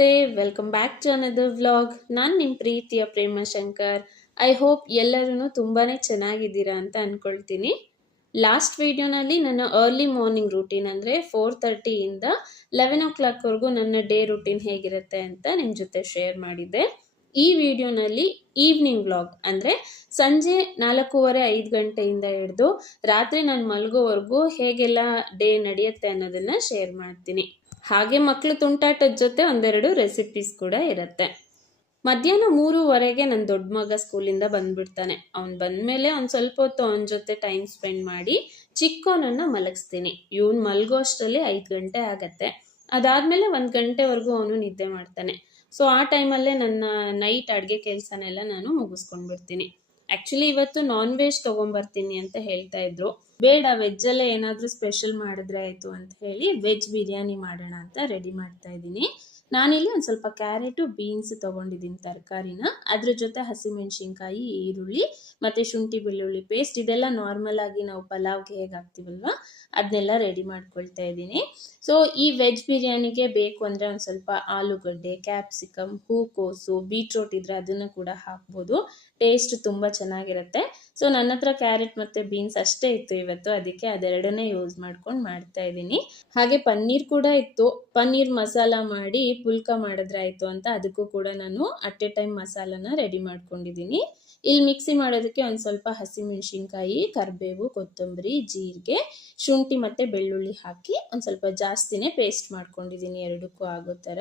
ನಮಸ್ತೆ, welcome back to another vlog. ನಾನು ನಿಮ್ಮ ಪ್ರೀತಿಯ ಪ್ರೇಮ ಶಂಕರ್. ಐ ಹೋಪ್ ಎಲ್ಲರೂ ತುಂಬಾ ಚೆನ್ನಾಗಿದ್ದೀರಾ ಅಂತ ಅಂದ್ಕೊಳ್ತೀನಿ. ಲಾಸ್ಟ್ ವಿಡಿಯೋನಲ್ಲಿ ನನ್ನ ಅರ್ಲಿ ಮಾರ್ನಿಂಗ್ ರೂಟೀನ್ ಅಂದರೆ 4:30ಇಂದ 11 o'clockವರೆಗೂ ನನ್ನ ಡೇ ರೂಟೀನ್ ಹೇಗಿರುತ್ತೆ ಅಂತ ನಿಮ್ಮ ಜೊತೆ ಶೇರ್ ಮಾಡಿದ್ದೆ. ಈ ವಿಡಿಯೋನಲ್ಲಿ ಈವ್ನಿಂಗ್ ವ್ಲಾಗ್ ಅಂದರೆ ಸಂಜೆ 4:30-5 ಗಂಟೆಯಿಂದ ಹಿಡಿದು ರಾತ್ರಿ ನಾನು ಮಲಗೋವರೆಗೂ ಹೇಗೆಲ್ಲ ಡೇ ನಡೆಯುತ್ತೆ ಅನ್ನೋದನ್ನು ಶೇರ್ ಮಾಡ್ತೀನಿ. ಹಾಗೆ ಮಕ್ಕಳು ತುಂಟಾಟದ ಜೊತೆ ಒಂದೆರಡು ರೆಸಿಪೀಸ್ ಕೂಡ ಇರುತ್ತೆ. ಮಧ್ಯಾಹ್ನ 3:15ಗೆ ನನ್ನ ದೊಡ್ಡ ಮಗ ಸ್ಕೂಲಿಂದ ಬಂದ್ಬಿಡ್ತಾನೆ. ಅವ್ನು ಬಂದಮೇಲೆ ಒಂದು ಸ್ವಲ್ಪ ಹೊತ್ತು ಅವನ ಜೊತೆ ಟೈಮ್ ಸ್ಪೆಂಡ್ ಮಾಡಿ ಚಿಕ್ಕವನನ್ನು ಮಲಗಿಸ್ತೀನಿ. ಇವನು ಮಲಗೋ ಅಷ್ಟರಲ್ಲಿ 5 ಗಂಟೆ ಆಗತ್ತೆ. ಅದಾದಮೇಲೆ 1 ಗಂಟೆವರೆಗೂ ಅವನು ನಿದ್ದೆ ಮಾಡ್ತಾನೆ. ಸೊ ಆ ಟೈಮಲ್ಲೇ ನನ್ನ ನೈಟ್ ಅಡುಗೆ ಕೆಲಸನೆಲ್ಲ ನಾನು ಮುಗಿಸ್ಕೊಂಡ್ಬಿಡ್ತೀನಿ. ಆ್ಯಕ್ಚುಲಿ ಇವತ್ತು ನಾನ್ ವೆಜ್ ತೊಗೊಂಬರ್ತೀನಿ ಅಂತ ಹೇಳ್ತಾ ಇದ್ರು. ಬೇಡ, ವೆಜ್ಜಲ್ಲೇ ಏನಾದರೂ ಸ್ಪೆಷಲ್ ಮಾಡಿದ್ರೆ ಆಯಿತು ಅಂತ ಹೇಳಿ ವೆಜ್ ಬಿರಿಯಾನಿ ಮಾಡೋಣ ಅಂತ ರೆಡಿ ಮಾಡ್ತಾ ಇದ್ದೀನಿ. ನಾನಿಲ್ಲಿ ಒಂದು ಸ್ವಲ್ಪ ಕ್ಯಾರೆಟು, ಬೀನ್ಸ್ ತೊಗೊಂಡಿದ್ದೀನಿ ತರಕಾರಿನ. ಅದ್ರ ಜೊತೆ ಹಸಿಮೆಣಸಿನ್ಕಾಯಿ, ಈರುಳ್ಳಿ ಮತ್ತು ಶುಂಠಿ ಬೆಳ್ಳುಳ್ಳಿ ಪೇಸ್ಟ್, ಇದೆಲ್ಲ ನಾರ್ಮಲ್ ಆಗಿ ನಾವು ಪಲಾವ್ಗೆ ಹೇಗೆ ಹಾಕ್ತೀವಲ್ವ ಅದನ್ನೆಲ್ಲ ರೆಡಿ ಮಾಡ್ಕೊಳ್ತಾ ಇದ್ದೀನಿ. ಸೊ ಈ ವೆಜ್ ಬಿರಿಯಾನಿಗೆ ಬೇಕು ಅಂದರೆ ಒಂದು ಸ್ವಲ್ಪ ಆಲೂಗಡ್ಡೆ, ಕ್ಯಾಪ್ಸಿಕಮ್, ಹೂಕೋಸು, ಬೀಟ್ರೋಟ್ ಇದ್ದರೆ ಅದನ್ನು ಕೂಡ ಹಾಕ್ಬೋದು. ಟೇಸ್ಟ್ ತುಂಬ ಚೆನ್ನಾಗಿರುತ್ತೆ. ಸೊ ನನ್ನ ಹತ್ರ ಕ್ಯಾರೆಟ್ ಮತ್ತು ಬೀನ್ಸ್ ಅಷ್ಟೇ ಇತ್ತು ಇವತ್ತು, ಅದಕ್ಕೆ ಅದೆರಡನ್ನೇ ಯೂಸ್ ಮಾಡ್ಕೊಂಡು ಮಾಡ್ತಾ ಇದ್ದೀನಿ. ಹಾಗೆ ಪನ್ನೀರ್ ಕೂಡ ಇತ್ತು. ಪನ್ನೀರ್ ಮಸಾಲ ಮಾಡಿ ಪುಲ್ಕ ಮಾಡಿದ್ರಾಯ್ತು ಅಂತ ಅದಕ್ಕೂ ಕೂಡ ನಾನು ಅಟ್ ಎ ಟೈಮ್ ಮಸಾಲನ ರೆಡಿ ಮಾಡ್ಕೊಂಡಿದ್ದೀನಿ. ಇಲ್ಲಿ ಮಿಕ್ಸಿ ಮಾಡೋದಕ್ಕೆ ಒಂದು ಸ್ವಲ್ಪ ಹಸಿಮೆಣಸಿನ್ಕಾಯಿ, ಕರಿಬೇವು, ಕೊತ್ತಂಬರಿ, ಜೀರಿಗೆ, ಶುಂಠಿ ಮತ್ತು ಬೆಳ್ಳುಳ್ಳಿ ಹಾಕಿ ಒಂದು ಸ್ವಲ್ಪ ಜಾಸ್ತಿನೇ ಪೇಸ್ಟ್ ಮಾಡ್ಕೊಂಡಿದ್ದೀನಿ, ಎರಡಕ್ಕೂ ಆಗೋ ಥರ.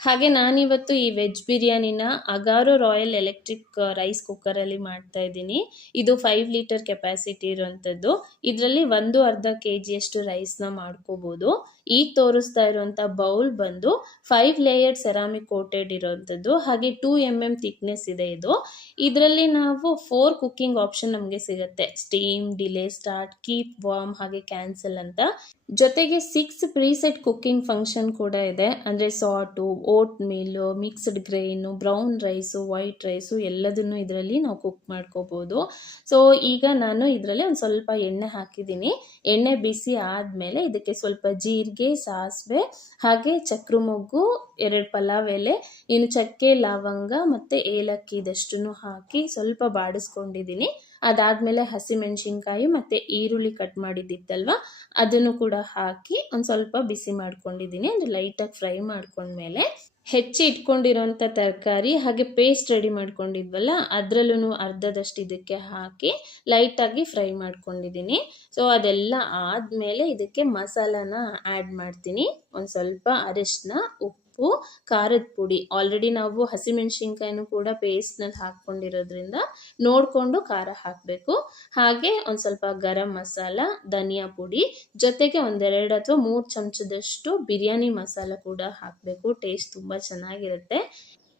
ಹಾಗೆ ನಾನಿವತ್ತು ಈ ವೆಜ್ ಬಿರಿಯಾನಿನ ಅಗಾರೋ ರಾಯಲ್ ಎಲೆಕ್ಟ್ರಿಕ್ ರೈಸ್ ಕುಕ್ಕರಲ್ಲಿ ಮಾಡ್ತಾ ಇದ್ದೀನಿ. ಇದು 5 ಲೀಟರ್ ಕೆಪಾಸಿಟಿ ಇರೋವಂಥದ್ದು. ಇದರಲ್ಲಿ 1.5 kg ರೈಸ್ನ ಮಾಡ್ಕೋಬೋದು. ಈಗ ತೋರಿಸ್ತಾ ಇರೋವಂಥ ಬೌಲ್ ಬಂದು 5 ಲೇಯರ್ಡ್ ಸೆರಾಮಿಕ್ ಕೋಟೆಡ್ ಇರೋವಂಥದ್ದು. ಹಾಗೆ 2 mm ಥಿಕ್ನೆಸ್ ಇದೆ ಇದು. ಇದರಲ್ಲಿ ನಾವು 4 ಕುಕ್ಕಿಂಗ್ ಆಪ್ಷನ್ ನಮಗೆ ಸಿಗುತ್ತೆ. Steam, delay, start, keep warm, ಹಾಗೆ ಕ್ಯಾನ್ಸಲ್ ಅಂತ. ಜೊತೆಗೆ 6 ಪ್ರೀಸೆಟ್ ಕುಕ್ಕಿಂಗ್ ಫಂಕ್ಷನ್ ಕೂಡ ಇದೆ. ಅಂದರೆ sauté, oat meal, mixed grain, brown rice, white rice ಎಲ್ಲದನ್ನು ಇದರಲ್ಲಿ ನಾವು ಕುಕ್ ಮಾಡ್ಕೋಬೋದು. ಸೊ ಈಗ ನಾನು ಇದರಲ್ಲಿ ಒಂದು ಸ್ವಲ್ಪ ಎಣ್ಣೆ ಹಾಕಿದ್ದೀನಿ. ಎಣ್ಣೆ ಬಿಸಿ ಆದಮೇಲೆ ಇದಕ್ಕೆ ಸ್ವಲ್ಪ ಜೀರಿಗೆ, ಸಾಸಿವೆ, ಹಾಗೆ ಚಕ್ರ ಮೊಗ್ಗು, 2 ಪಲಾವ್ ಎಲೆ, ಇನ್ನು ಚಕ್ಕೆ, ಲವಂಗ ಮತ್ತು ಏಲಕ್ಕಿ ಇದಷ್ಟನ್ನು ಹಾಕಿ ಸ್ವಲ್ಪ ಬಾಡಿಸ್ಕೊಂಡಿದ್ದೀನಿ. ಅದಾದಮೇಲೆ ಹಸಿಮೆಣಸಿನ್ಕಾಯಿ ಮತ್ತು ಈರುಳ್ಳಿ ಕಟ್ ಮಾಡಿದ್ದಿತ್ತಲ್ವ ಅದನ್ನು ಕೂಡ ಹಾಕಿ ಒಂದು ಸ್ವಲ್ಪ ಬಿಸಿ ಮಾಡ್ಕೊಂಡಿದ್ದೀನಿ. ಅಂದರೆ ಲೈಟಾಗಿ ಫ್ರೈ ಮಾಡ್ಕೊಂಡ್ಮೇಲೆ ಹೆಚ್ಚಿ ಇಟ್ಕೊಂಡಿರೋಂಥ ತರಕಾರಿ ಹಾಗೆ ಪೇಸ್ಟ್ ರೆಡಿ ಮಾಡ್ಕೊಂಡಿದ್ವಲ್ಲ ಅದರಲ್ಲೂ ಅರ್ಧದಷ್ಟು ಇದಕ್ಕೆ ಹಾಕಿ ಲೈಟಾಗಿ ಫ್ರೈ ಮಾಡ್ಕೊಂಡಿದ್ದೀನಿ. ಸೊ ಅದೆಲ್ಲ ಆದಮೇಲೆ ಇದಕ್ಕೆ ಮಸಾಲಾನ ಆ್ಯಡ್ ಮಾಡ್ತೀನಿ. ಒಂದು ಸ್ವಲ್ಪ ಅರಿಶಿನ, ಉಪ್ಪು, ಖಾರದ ಪುಡಿ. ಆಲ್ರೆಡಿ ನಾವು ಹಸಿಮೆಣಸಿನ್ಕಾಯಿನೂ ಕೂಡ ಪೇಸ್ಟ್ನಲ್ಲಿ ಹಾಕ್ಕೊಂಡಿರೋದ್ರಿಂದ ನೋಡಿಕೊಂಡು ಖಾರ ಹಾಕಬೇಕು. ಹಾಗೆ ಒಂದು ಸ್ವಲ್ಪ ಗರಂ ಮಸಾಲ, ಧನಿಯಾ ಪುಡಿ, ಜೊತೆಗೆ 1-2 ಅಥವಾ 3 ಚಮಚದಷ್ಟು ಬಿರಿಯಾನಿ ಮಸಾಲ ಕೂಡ ಹಾಕಬೇಕು. ಟೇಸ್ಟ್ ತುಂಬ ಚೆನ್ನಾಗಿರುತ್ತೆ.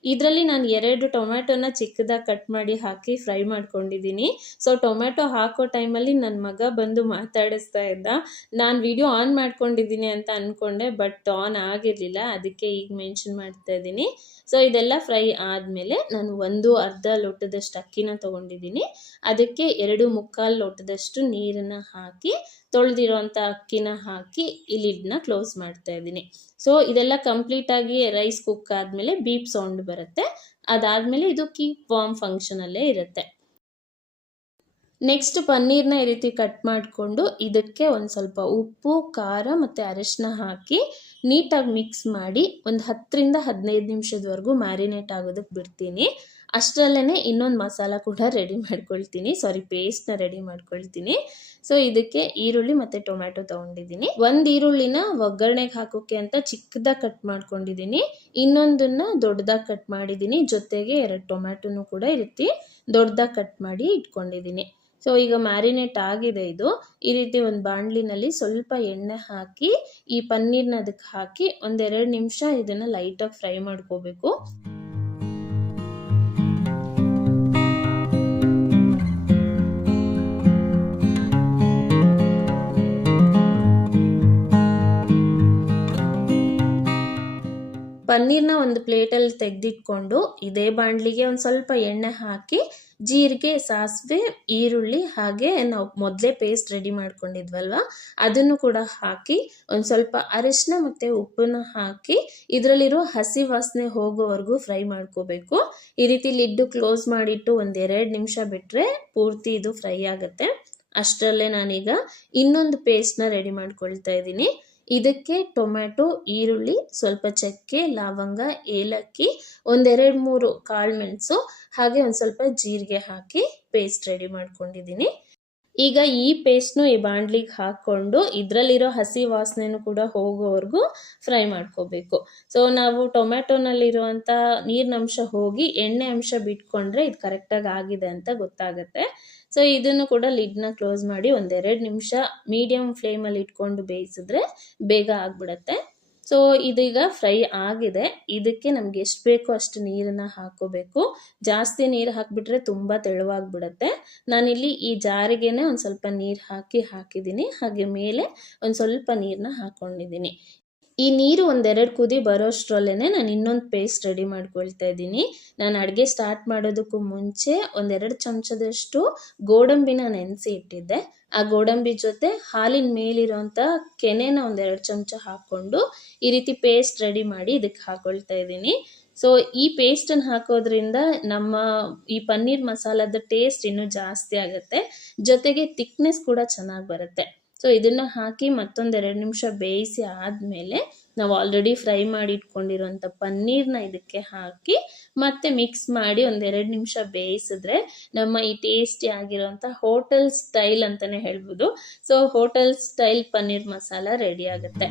ಇದರಲ್ಲಿ ನಾನು 2 ಟೊಮ್ಯಾಟೋನ ಚಿಕ್ಕದಾಗಿ ಕಟ್ ಮಾಡಿ ಹಾಕಿ ಫ್ರೈ ಮಾಡ್ಕೊಂಡಿದ್ದೀನಿ. ಸೊ ಟೊಮ್ಯಾಟೊ ಹಾಕೋ ಟೈಮಲ್ಲಿ ನನ್ನ ಮಗ ಬಂದು ಮಾತಾಡಿಸ್ತಾ ಇದ್ದ. ನಾನು ವಿಡಿಯೋ ಆನ್ ಮಾಡ್ಕೊಂಡಿದ್ದೀನಿ ಅಂತ ಅಂದ್ಕೊಂಡೆ, ಬಟ್ ಆನ್ ಆಗಿರಲಿಲ್ಲ, ಅದಕ್ಕೆ ಈಗ ಮೆನ್ಷನ್ ಮಾಡ್ತಾ ಇದ್ದೀನಿ. ಸೊ ಇದೆಲ್ಲ ಫ್ರೈ ಆದಮೇಲೆ ನಾನು 1/2 ಲೋಟದಷ್ಟು ಅಕ್ಕಿನ ತೊಗೊಂಡಿದ್ದೀನಿ. ಅದಕ್ಕೆ 2.25 ಲೋಟದಷ್ಟು ನೀರನ್ನು ಹಾಕಿ ತೊಳೆದಿರೋಂಥ ಅಕ್ಕಿನ ಹಾಕಿ ಈ ಲಿಡ್ನ ಕ್ಲೋಸ್ ಮಾಡ್ತಾ ಇದ್ದೀನಿ. ಸೊ ಇದೆಲ್ಲ ಕಂಪ್ಲೀಟಾಗಿ ರೈಸ್ ಕುಕ್ ಆದಮೇಲೆ ಬೀಪ್ ಸೌಂಡ್ ಬರುತ್ತೆ. ಅದಾದಮೇಲೆ ಇದು ಕೀಪ್ ವಾರ್ಮ್ ಫಂಕ್ಷನಲ್ಲೇ ಇರುತ್ತೆ. ನೆಕ್ಸ್ಟ್ ಪನ್ನೀರ್ನ ಈ ರೀತಿ ಕಟ್ ಮಾಡಿಕೊಂಡು ಇದಕ್ಕೆ ಒಂದು ಸ್ವಲ್ಪ ಉಪ್ಪು, ಖಾರ ಮತ್ತು ಅರಿಶಿನ ಹಾಕಿ ನೀಟಾಗಿ ಮಿಕ್ಸ್ ಮಾಡಿ ಒಂದು 10-15 ನಿಮಿಷದವರೆಗೂ ಮ್ಯಾರಿನೇಟ್ ಆಗೋದಕ್ಕೆ ಬಿಡ್ತೀನಿ. ಅಷ್ಟರಲ್ಲೇ ಇನ್ನೊಂದು ಮಸಾಲ ಕೂಡ ರೆಡಿ ಮಾಡ್ಕೊಳ್ತೀನಿ. ಪೇಸ್ಟ್ನ ರೆಡಿ ಮಾಡ್ಕೊಳ್ತೀನಿ. ಸೊ ಇದಕ್ಕೆ ಈರುಳ್ಳಿ ಮತ್ತು ಟೊಮ್ಯಾಟೊ ತೊಗೊಂಡಿದ್ದೀನಿ. 1 ಈರುಳ್ಳಿನ ಒಗ್ಗರಣೆಗೆ ಹಾಕೋಕ್ಕೆ ಅಂತ ಚಿಕ್ಕದಾಗಿ ಕಟ್ ಮಾಡ್ಕೊಂಡಿದ್ದೀನಿ. ಇನ್ನೊಂದನ್ನು ದೊಡ್ಡದಾಗಿ ಕಟ್ ಮಾಡಿದ್ದೀನಿ. ಜೊತೆಗೆ 2 ಟೊಮ್ಯಾಟೊನೂ ಕೂಡ ಈ ರೀತಿ ದೊಡ್ಡದಾಗಿ ಕಟ್ ಮಾಡಿ ಇಟ್ಕೊಂಡಿದ್ದೀನಿ. ಸೊ ಈಗ ಮ್ಯಾರಿನೇಟ್ ಆಗಿದೆ ಇದು. ಈ ರೀತಿ ಒಂದು ಬಾಣಲಿನಲ್ಲಿ ಸ್ವಲ್ಪ ಎಣ್ಣೆ ಹಾಕಿ ಈ ಪನ್ನೀರ್ನ ಅದಕ್ಕೆ ಹಾಕಿ 1-2 ನಿಮಿಷ ಇದನ್ನು ಲೈಟಾಗಿ ಫ್ರೈ ಮಾಡ್ಕೋಬೇಕು. ಪನ್ನೀರ್ನ ಒಂದು ಪ್ಲೇಟಲ್ಲಿ ತೆಗೆದಿಟ್ಕೊಂಡು ಇದೇ ಬಾಣಲಿಗೆ ಒಂದು ಸ್ವಲ್ಪ ಎಣ್ಣೆ ಹಾಕಿ ಜೀರಿಗೆ, ಸಾಸಿವೆ, ಈರುಳ್ಳಿ ಹಾಗೆ ನಾವು ಮೊದಲೇ ಪೇಸ್ಟ್ ರೆಡಿ ಮಾಡ್ಕೊಂಡಿದ್ವಲ್ವ ಅದನ್ನು ಕೂಡ ಹಾಕಿ ಒಂದು ಸ್ವಲ್ಪ ಅರಿಶಿನ ಮತ್ತು ಉಪ್ಪನ್ನು ಹಾಕಿ ಇದರಲ್ಲಿರೋ ಹಸಿ ವಾಸನೆ ಹೋಗೋವರೆಗೂ ಫ್ರೈ ಮಾಡ್ಕೋಬೇಕು. ಈ ರೀತಿ ಲಿಡ್ಡು ಕ್ಲೋಸ್ ಮಾಡಿಟ್ಟು ಒಂದು 2 ನಿಮಿಷ ಬಿಟ್ಟರೆ ಪೂರ್ತಿ ಇದು ಫ್ರೈ ಆಗುತ್ತೆ. ಅಷ್ಟರಲ್ಲೇ ನಾನೀಗ ಇನ್ನೊಂದು ಪೇಸ್ಟ್ನ ರೆಡಿ ಮಾಡ್ಕೊಳ್ತಾ ಇದ್ದೀನಿ. ಇದಕ್ಕೆ ಟೊಮ್ಯಾಟೊ, ಈರುಳ್ಳಿ, ಸ್ವಲ್ಪ ಚಕ್ಕೆ, ಲವಂಗ, ಏಲಕ್ಕಿ, 1-2-3 ಕಾಳುಮೆಣಸು ಹಾಗೆ ಒಂದು ಸ್ವಲ್ಪ ಜೀರಿಗೆ ಹಾಕಿ ಪೇಸ್ಟ್ ರೆಡಿ ಮಾಡ್ಕೊಂಡಿದ್ದೀನಿ. ಈಗ ಈ ಪೇಸ್ಟ್ನು ಈ ಬಾಣಲಿಗೆ ಹಾಕ್ಕೊಂಡು ಇದರಲ್ಲಿರೋ ಹಸಿ ವಾಸನೆನೂ ಕೂಡ ಹೋಗೋವರೆಗೂ ಫ್ರೈ ಮಾಡ್ಕೋಬೇಕು. ಸೊ ನಾವು ಟೊಮ್ಯಾಟೊನಲ್ಲಿರುವಂಥ ನೀರಿನಂಶ ಹೋಗಿ ಎಣ್ಣೆ ಅಂಶ ಬಿಟ್ಕೊಂಡ್ರೆ ಇದು ಕರೆಕ್ಟಾಗಿ ಆಗಿದೆ ಅಂತ ಗೊತ್ತಾಗುತ್ತೆ. ಸೊ ಇದನ್ನು ಕೂಡ ಲಿಡ್ನ ಕ್ಲೋಸ್ ಮಾಡಿ 1-2 ನಿಮಿಷ ಮೀಡಿಯಮ್ ಫ್ಲೇಮಲ್ಲಿ ಇಟ್ಕೊಂಡು ಬೇಯಿಸಿದ್ರೆ ಬೇಗ ಆಗಿಬಿಡತ್ತೆ. ಸೊ ಇದೀಗ ಫ್ರೈ ಆಗಿದೆ. ಇದಕ್ಕೆ ನಮ್ಗೆ ಎಷ್ಟು ಬೇಕೋ ಅಷ್ಟು ನೀರನ್ನು ಹಾಕೋಬೇಕು. ಜಾಸ್ತಿ ನೀರು ಹಾಕಿಬಿಟ್ರೆ ತುಂಬ ತೆಳುವಾಗಿಬಿಡುತ್ತೆ. ನಾನಿಲ್ಲಿ ಈ ಜಾರಿಗೆನೆ ಒಂದು ಸ್ವಲ್ಪ ನೀರು ಹಾಕಿದ್ದೀನಿ. ಹಾಗೆ ಮೇಲೆ ಒಂದು ಸ್ವಲ್ಪ ನೀರನ್ನ ಹಾಕ್ಕೊಂಡಿದ್ದೀನಿ. ಈ ನೀರು 1-2 ಕುದಿ ಬರೋಷ್ಟರಲ್ಲೇ ನಾನು ಇನ್ನೊಂದು ಪೇಸ್ಟ್ ರೆಡಿ ಮಾಡ್ಕೊಳ್ತಾ ಇದ್ದೀನಿ. ನಾನು ಅಡುಗೆ ಸ್ಟಾರ್ಟ್ ಮಾಡೋದಕ್ಕೂ ಮುಂಚೆ 1-2 ಚಮಚದಷ್ಟು ಗೋಡಂಬಿನ ನೆನೆಸಿ ಇಟ್ಟಿದ್ದೆ. ಆ ಗೋಡಂಬಿ ಜೊತೆ ಹಾಲಿನ ಮೇಲಿರೋಂಥ ಕೆನೆನ 1-2 ಚಮಚ ಹಾಕ್ಕೊಂಡು ಈ ರೀತಿ ಪೇಸ್ಟ್ ರೆಡಿ ಮಾಡಿ ಇದಕ್ಕೆ ಹಾಕೊಳ್ತಾ ಇದ್ದೀನಿ. ಸೊ ಈ ಪೇಸ್ಟನ್ನು ಹಾಕೋದ್ರಿಂದ ನಮ್ಮ ಈ ಪನ್ನೀರ್ ಮಸಾಲದ ಟೇಸ್ಟ್ ಇನ್ನೂ ಜಾಸ್ತಿ ಆಗುತ್ತೆ, ಜೊತೆಗೆ ಥಿಕ್ನೆಸ್ ಕೂಡ ಚೆನ್ನಾಗಿ ಬರುತ್ತೆ. ಸೊ ಇದನ್ನು ಹಾಕಿ ಮತ್ತೊಂದು 2 ನಿಮಿಷ ಬೇಯಿಸಿ ಆದಮೇಲೆ ನಾವು ಆಲ್ರೆಡಿ ಫ್ರೈ ಮಾಡಿ ಇಟ್ಕೊಂಡಿರೋಂಥ ಪನ್ನೀರ್ನ ಇದಕ್ಕೆ ಹಾಕಿ ಮತ್ತೆ ಮಿಕ್ಸ್ ಮಾಡಿ 1-2 ನಿಮಿಷ ಬೇಯಿಸಿದ್ರೆ ನಮ್ಮ ಈ ಟೇಸ್ಟಿ ಆಗಿರೋಂಥ ಹೋಟೆಲ್ ಸ್ಟೈಲ್ ಅಂತಲೇ ಹೇಳ್ಬೋದು. So hotel style paneer masala ready ಆಗುತ್ತೆ.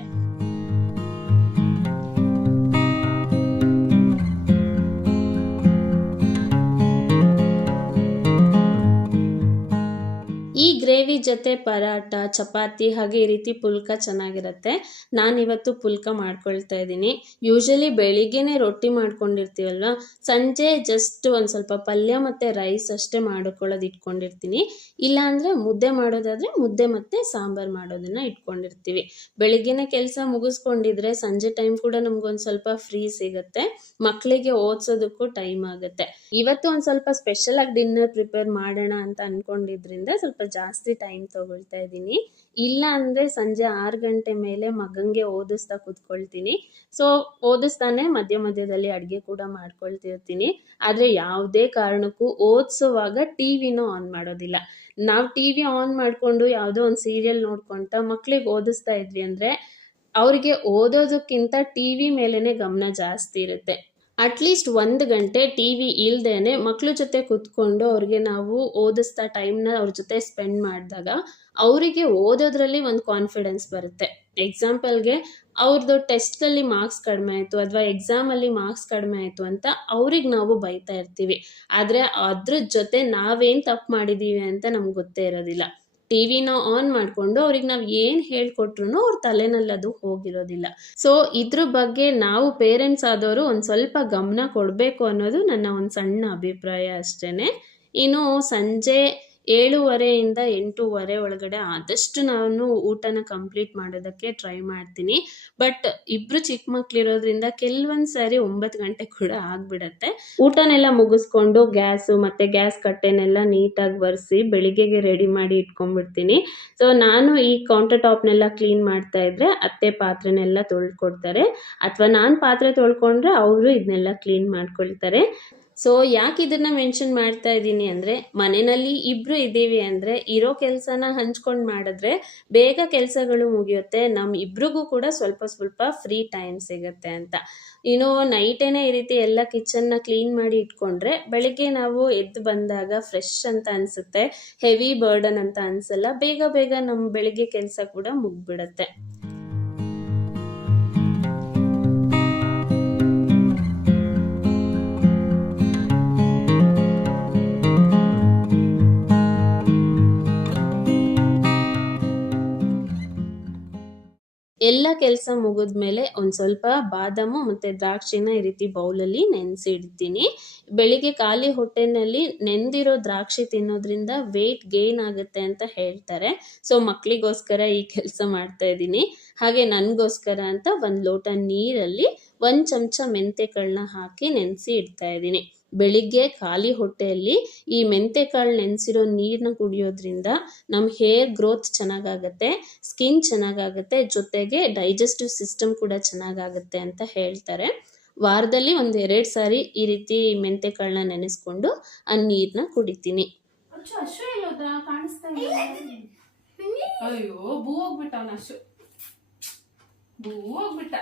ಈ ಗ್ರೇವಿ ಜೊತೆ ಪರಾಟ, ಚಪಾತಿ ಹಾಗೆ ಈ ರೀತಿ ಪುಲ್ಕ ಚೆನ್ನಾಗಿರುತ್ತೆ. ನಾನಿವತ್ತು ಪುಲ್ಕ ಮಾಡ್ಕೊಳ್ತಾ ಇದ್ದೀನಿ. ಯೂಶಲಿ ಬೆಳಿಗ್ಗೆನೇ ರೊಟ್ಟಿ ಮಾಡ್ಕೊಂಡಿರ್ತೀವಲ್ವ, ಸಂಜೆ ಜಸ್ಟ್ ಒಂದು ಸ್ವಲ್ಪ ಪಲ್ಯ ಮತ್ತು ರೈಸ್ ಅಷ್ಟೇ ಮಾಡ್ಕೊಳ್ಳೋದು ಇಟ್ಕೊಂಡಿರ್ತೀನಿ. ಇಲ್ಲಾಂದರೆ ಮುದ್ದೆ ಮಾಡೋದಾದರೆ ಮುದ್ದೆ ಮತ್ತು ಸಾಂಬಾರು ಮಾಡೋದನ್ನು ಇಟ್ಕೊಂಡಿರ್ತೀವಿ. ಬೆಳಿಗ್ಗೆನೇ ಕೆಲಸ ಮುಗಿಸ್ಕೊಂಡಿದ್ರೆ ಸಂಜೆ ಟೈಮ್ ಕೂಡ ನಮಗೊಂದು ಸ್ವಲ್ಪ ಫ್ರೀ ಸಿಗುತ್ತೆ. ಮಕ್ಕಳಿಗೆ ಓದಿಸೋದಕ್ಕೂ ಟೈಮ್ ಆಗುತ್ತೆ. ಇವತ್ತು ಒಂದು ಸ್ವಲ್ಪ ಸ್ಪೆಷಲಾಗಿ ಡಿನ್ನರ್ ಪ್ರಿಪೇರ್ ಮಾಡೋಣ ಅಂತ ಅಂದ್ಕೊಂಡಿದ್ರಿಂದ ಸ್ವಲ್ಪ ಜಾಸ್ತಿ ಟೈಮ್ ತಗೊಳ್ತಾ ಇದ್ದೀನಿ. ಇಲ್ಲ ಅಂದರೆ ಸಂಜೆ 6 ಗಂಟೆ ಮೇಲೆ ಮಗನಿಗೆ ಓದಿಸ್ತಾ ಕೂತ್ಕೊಳ್ತೀನಿ. ಸೊ ಓದಿಸ್ತಾನೆ ಮಧ್ಯ ಮಧ್ಯದಲ್ಲಿ ಅಡುಗೆ ಕೂಡ ಮಾಡ್ಕೊಳ್ತಿರ್ತೀನಿ. ಆದರೆ ಯಾವುದೇ ಕಾರಣಕ್ಕೂ ಓದಿಸೋವಾಗ ಟಿವಿನೂ ಆನ್ ಮಾಡೋದಿಲ್ಲ. ನಾವು ಟಿವಿ ಆನ್ ಮಾಡಿಕೊಂಡು ಯಾವುದೋ ಒಂದು ಸೀರಿಯಲ್ ನೋಡ್ಕೊತ ಮಕ್ಕಳಿಗೆ ಓದಿಸ್ತಾ ಇದ್ವಿ ಅಂದರೆ ಅವರಿಗೆ ಓದೋದಕ್ಕಿಂತ ಟಿವಿ ಮೇಲೇ ಗಮನ ಜಾಸ್ತಿ ಇರುತ್ತೆ. ಅಟ್ಲೀಸ್ಟ್ 1 ಗಂಟೆ ಟಿವಿ ಇಲ್ದೇನೆ ಮಕ್ಕಳ ಜೊತೆ ಕೂತ್ಕೊಂಡು ಅವ್ರಿಗೆ ನಾವು ಓದಿಸ್ತಾ ಟೈಮ್ನ ಅವ್ರ ಜೊತೆ ಸ್ಪೆಂಡ್ ಮಾಡಿದಾಗ ಅವರಿಗೆ ಓದೋದ್ರಲ್ಲಿ ಒಂದು ಕಾನ್ಫಿಡೆನ್ಸ್ ಬರುತ್ತೆ. ಎಕ್ಸಾಂಪಲ್ಗೆ ಅವ್ರದ್ದು ಟೆಸ್ಟಲ್ಲಿ ಮಾರ್ಕ್ಸ್ ಕಡಿಮೆ ಆಯಿತು ಅಥವಾ ಎಕ್ಸಾಮಲ್ಲಿ ಮಾರ್ಕ್ಸ್ ಕಡಿಮೆ ಆಯಿತು ಅಂತ ಅವ್ರಿಗೆ ನಾವು ಬೈತಾ ಇರ್ತೀವಿ. ಆದರೆ ಅದ್ರ ಜೊತೆ ನಾವೇನು ತಪ್ಪು ಮಾಡಿದ್ದೀವಿ ಅಂತ ನಮ್ಗೆ ಗೊತ್ತೇ ಇರೋದಿಲ್ಲ. ಟಿವಿನ ಆನ್ ಮಾಡಿಕೊಂಡು ಅವ್ರಿಗೆ ನಾವು ಏನು ಹೇಳ್ಕೊಟ್ರು ಅವ್ರ ತಲೆನಲ್ಲಿ ಅದು ಹೋಗಿರೋದಿಲ್ಲ. ಸೊ ಇದ್ರ ಬಗ್ಗೆ ನಾವು ಪೇರೆಂಟ್ಸ್ ಆದವರು ಒಂದು ಸ್ವಲ್ಪ ಗಮನ ಕೊಡಬೇಕು ಅನ್ನೋದು ನನ್ನ ಒಂದು ಸಣ್ಣ ಅಭಿಪ್ರಾಯ ಅಷ್ಟೇ. ಇನ್ನು ಸಂಜೆ 7:30 ಇಂದ 8:30 ಒಳಗಡೆ ಆದಷ್ಟು ನಾನು ಊಟನ ಕಂಪ್ಲೀಟ್ ಮಾಡೋದಕ್ಕೆ ಟ್ರೈ ಮಾಡ್ತೀನಿ. ಬಟ್ ಇಬ್ಬರು ಚಿಕ್ಕ ಮಕ್ಕಳಿರೋದ್ರಿಂದ ಕೆಲವೊಂದು ಸಾರಿ 9 ಗಂಟೆ ಕೂಡ ಆಗಿಬಿಡತ್ತೆ. ಊಟನೆಲ್ಲ ಮುಗಿಸ್ಕೊಂಡು ಗ್ಯಾಸು ಮತ್ತು ಗ್ಯಾಸ್ ಕಟ್ಟೆನೆಲ್ಲ ನೀಟಾಗಿ ಒರೆಸಿ ಬೆಳಿಗ್ಗೆಗೆ ರೆಡಿ ಮಾಡಿ ಇಟ್ಕೊಂಡ್ಬಿಡ್ತೀನಿ. ಸೊ ನಾನು ಈ ಕೌಂಟರ್ ಟಾಪ್ನೆಲ್ಲ ಕ್ಲೀನ್ ಮಾಡ್ತಾ ಇದ್ರೆ ಅತ್ತೆ ಪಾತ್ರೆನೆಲ್ಲ ತೊಳ್ಕೊಡ್ತಾರೆ, ಅಥವಾ ನಾನು ಪಾತ್ರೆ ತೊಳ್ಕೊಂಡ್ರೆ ಅವರು ಇದನ್ನೆಲ್ಲ ಕ್ಲೀನ್ ಮಾಡ್ಕೊಳ್ತಾರೆ. ಸೊ ಯಾಕೆ ಇದನ್ನು ಮೆನ್ಷನ್ ಮಾಡ್ತಾ ಇದ್ದೀನಿ ಅಂದರೆ ಮನೆಯಲ್ಲಿ ಇಬ್ಬರು ಇದ್ದೀವಿ ಅಂದರೆ ಇರೋ ಕೆಲಸನ ಹಂಚ್ಕೊಂಡು ಮಾಡಿದ್ರೆ ಬೇಗ ಕೆಲಸಗಳು ಮುಗಿಯುತ್ತೆ, ನಮ್ಮ ಇಬ್ರಿಗೂ ಕೂಡ ಸ್ವಲ್ಪ ಸ್ವಲ್ಪ ಫ್ರೀ ಟೈಮ್ ಸಿಗುತ್ತೆ ಅಂತ. ಇನ್ನು ನೈಟೇನೆ ಈ ರೀತಿ ಎಲ್ಲ ಕಿಚನ್ನ ಕ್ಲೀನ್ ಮಾಡಿ ಇಟ್ಕೊಂಡ್ರೆ ಬೆಳಗ್ಗೆ ನಾವು ಎದ್ದು ಬಂದಾಗ ಫ್ರೆಶ್ ಅಂತ ಅನಿಸುತ್ತೆ, ಹೆವಿ ಬರ್ಡನ್ ಅಂತ ಅನಿಸಲ್ಲ, ಬೇಗ ಬೇಗ ನಮ್ಮ ಬೆಳಿಗ್ಗೆ ಕೆಲಸ ಕೂಡ ಮುಗಿಬಿಡುತ್ತೆ. ಎಲ್ಲ ಕೆಲಸ ಮುಗಿದ್ಮೇಲೆ ಒಂದು ಸ್ವಲ್ಪ ಬಾದಾಮು ಮತ್ತು ದ್ರಾಕ್ಷಿನ ಈ ರೀತಿ ಬೌಲಲ್ಲಿ ನೆನೆಸಿ ಇಡ್ತೀನಿ. ಬೆಳಿಗ್ಗೆ ಖಾಲಿ ಹೊಟ್ಟೆನಲ್ಲಿ ನೆಂದಿರೋ ದ್ರಾಕ್ಷಿ ತಿನ್ನೋದ್ರಿಂದ ವೆಯ್ಟ್ ಗೇನ್ ಆಗುತ್ತೆ ಅಂತ ಹೇಳ್ತಾರೆ. ಸೊ ಮಕ್ಕಳಿಗೋಸ್ಕರ ಈ ಕೆಲಸ ಮಾಡ್ತಾ ಇದ್ದೀನಿ. ಹಾಗೆ ನನಗೋಸ್ಕರ ಅಂತ 1 ಲೋಟ ನೀರಲ್ಲಿ 1 ಚಮಚ ಮೆಂತೆಕಾಳನ್ನ ಹಾಕಿ ನೆನೆಸಿ ಇಡ್ತಾ ಇದ್ದೀನಿ. ಬೆಳಿಗ್ಗೆ ಖಾಲಿ ಹೊಟ್ಟೆಯಲ್ಲಿ ಈ ಮೆಂತೆಕಾಳು ನೆನೆಸಿರೋ ನೀರನ್ನ ಕುಡಿಯೋದ್ರಿಂದ ನಮ್ಮ ಹೇರ್ ಗ್ರೋತ್ ಚೆನ್ನಾಗಾಗತ್ತೆ, ಸ್ಕಿನ್ ಚೆನ್ನಾಗಾಗತ್ತೆ, ಜೊತೆಗೆ ಡೈಜೆಸ್ಟಿವ್ ಸಿಸ್ಟಮ್ ಕೂಡ ಚೆನ್ನಾಗಾಗತ್ತೆ ಅಂತ ಹೇಳ್ತಾರೆ. ವಾರದಲ್ಲಿ 1-2 ಸಾರಿ ಈ ರೀತಿ ಮೆಂತೆಕಾಳನ್ನ ನೆನೆಸ್ಕೊಂಡು ಆ ನೀರನ್ನ ಕುಡಿತೀನಿ. ಅಯ್ಯೋ ಬೂ ಹೋಗ್ಬಿಟ್ಟ ಅವನ ಅಶು, ಬೂ ಹೋಗ್ಬಿಟ್ಟ.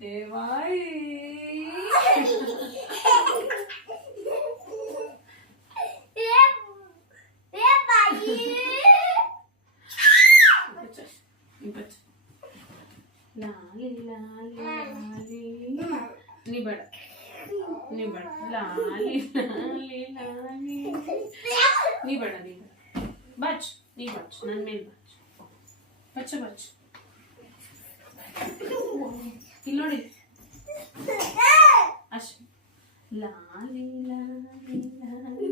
ದೇವಾಯಿ ಲಾಲಿ ಲಾಲಿ ಲಾಲಿ ನೀ ಬೇಡ ಲಾಲಿ ಲಾಲಿ ಲಾಲಿ ನೀ ಬೇಡ ಬಚ್ ನನ್ನ ಮೇಲೆ ಬಚ್ ಇಲ್ಲಿ ನೋಡಿ ಅಷ್ಟೇ. ಲಾಲಿ ಲಾಲಿ ಲಾಲಿ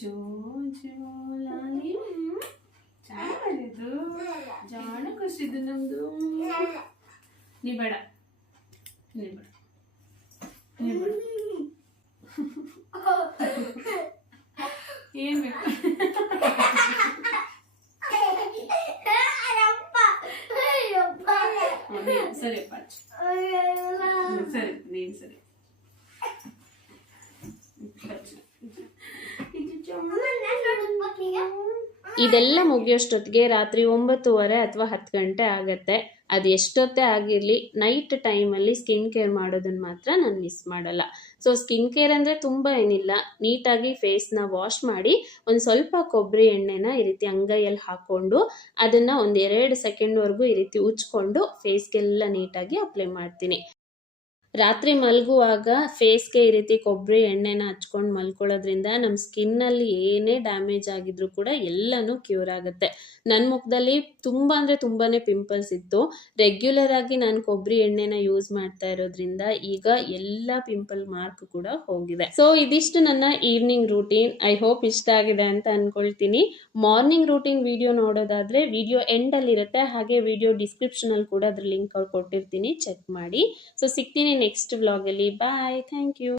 ಜೋ ಜೋ ಲಾಲಿ ಚೆನ್ನಾಗಿದ್ದು ಜಾಣ ಖುಷಿದು ನಮ್ದು. ನೀ ಬೇಡ ಏನ್ ಬೇಕು? ಸರಿ ಸರಿ ನೀನ್ ಸರಿ. ಇದೆಲ್ಲ ಮುಗಿಯೋಷ್ಟೊತ್ತಿಗೆ ರಾತ್ರಿ 9:30 ಅಥವಾ 10 ಗಂಟೆ ಆಗತ್ತೆ. ಅದು ಎಷ್ಟೊತ್ತೇ ಆಗಿರಲಿ ನೈಟ್ ಟೈಮಲ್ಲಿ ಸ್ಕಿನ್ ಕೇರ್ ಮಾಡೋದನ್ನ ಮಾತ್ರ ನಾನು ಮಿಸ್ ಮಾಡಲ್ಲ. ಸೊ ಸ್ಕಿನ್ ಕೇರ್ ಅಂದರೆ ತುಂಬ ಏನಿಲ್ಲ, ನೀಟಾಗಿ ಫೇಸ್ನ ವಾಶ್ ಮಾಡಿ ಒಂದು ಸ್ವಲ್ಪ ಕೊಬ್ಬರಿ ಎಣ್ಣೆನ ಈ ರೀತಿ ಅಂಗೈಯಲ್ಲಿ ಹಾಕ್ಕೊಂಡು ಅದನ್ನು 1-2 ಸೆಕೆಂಡ್ವರೆಗೂ ಈ ರೀತಿ ಉಜ್ಕೊಂಡು ಫೇಸ್ಗೆಲ್ಲ ನೀಟಾಗಿ ಅಪ್ಲೈ ಮಾಡ್ತೀನಿ. ರಾತ್ರಿ ಮಲಗುವಾಗ ಫೇಸ್ಗೆ ಈ ರೀತಿ ಕೊಬ್ಬರಿ ಎಣ್ಣೆನ ಹಚ್ಕೊಂಡು ಮಲ್ಕೊಳ್ಳೋದ್ರಿಂದ ನಮ್ಮ ಸ್ಕಿನ್ನಲ್ಲಿ ಏನೇ ಡ್ಯಾಮೇಜ್ ಆಗಿದ್ರು ಕೂಡ ಎಲ್ಲನೂ ಕ್ಯೂರ್ ಆಗುತ್ತೆ. ನನ್ನ ಮುಖದಲ್ಲಿ ತುಂಬ ಅಂದರೆ ತುಂಬಾ ಪಿಂಪಲ್ಸ್ ಇತ್ತು. ರೆಗ್ಯುಲರ್ ಆಗಿ ನಾನು ಕೊಬ್ಬರಿ ಎಣ್ಣೆನ ಯೂಸ್ ಮಾಡ್ತಾ ಇರೋದ್ರಿಂದ ಈಗ ಎಲ್ಲ ಪಿಂಪಲ್ ಮಾರ್ಕ್ ಕೂಡ ಹೋಗಿದೆ. ಸೊ ಇದಿಷ್ಟು ನನ್ನ ಈವ್ನಿಂಗ್ ರೂಟೀನ್. ಐ ಹೋಪ್ ಇಷ್ಟ ಆಗಿದೆ ಅಂತ ಅಂದ್ಕೊಳ್ತೀನಿ. ಮಾರ್ನಿಂಗ್ ರೂಟೀನ್ ವಿಡಿಯೋ ನೋಡೋದಾದರೆ ವಿಡಿಯೋ ಎಂಡಲ್ಲಿರುತ್ತೆ, ಹಾಗೆ ವಿಡಿಯೋ ಡಿಸ್ಕ್ರಿಪ್ಷನಲ್ಲಿ ಕೂಡ ಅದ್ರ ಲಿಂಕ್ ಕೊಟ್ಟಿರ್ತೀನಿ, ಚೆಕ್ ಮಾಡಿ. ಸೊ ಸಿಗ್ತೀನಿ ನೆಕ್ಸ್ಟ್ ವ್ಲಾಗಲ್ಲಿ. Bye, thank you.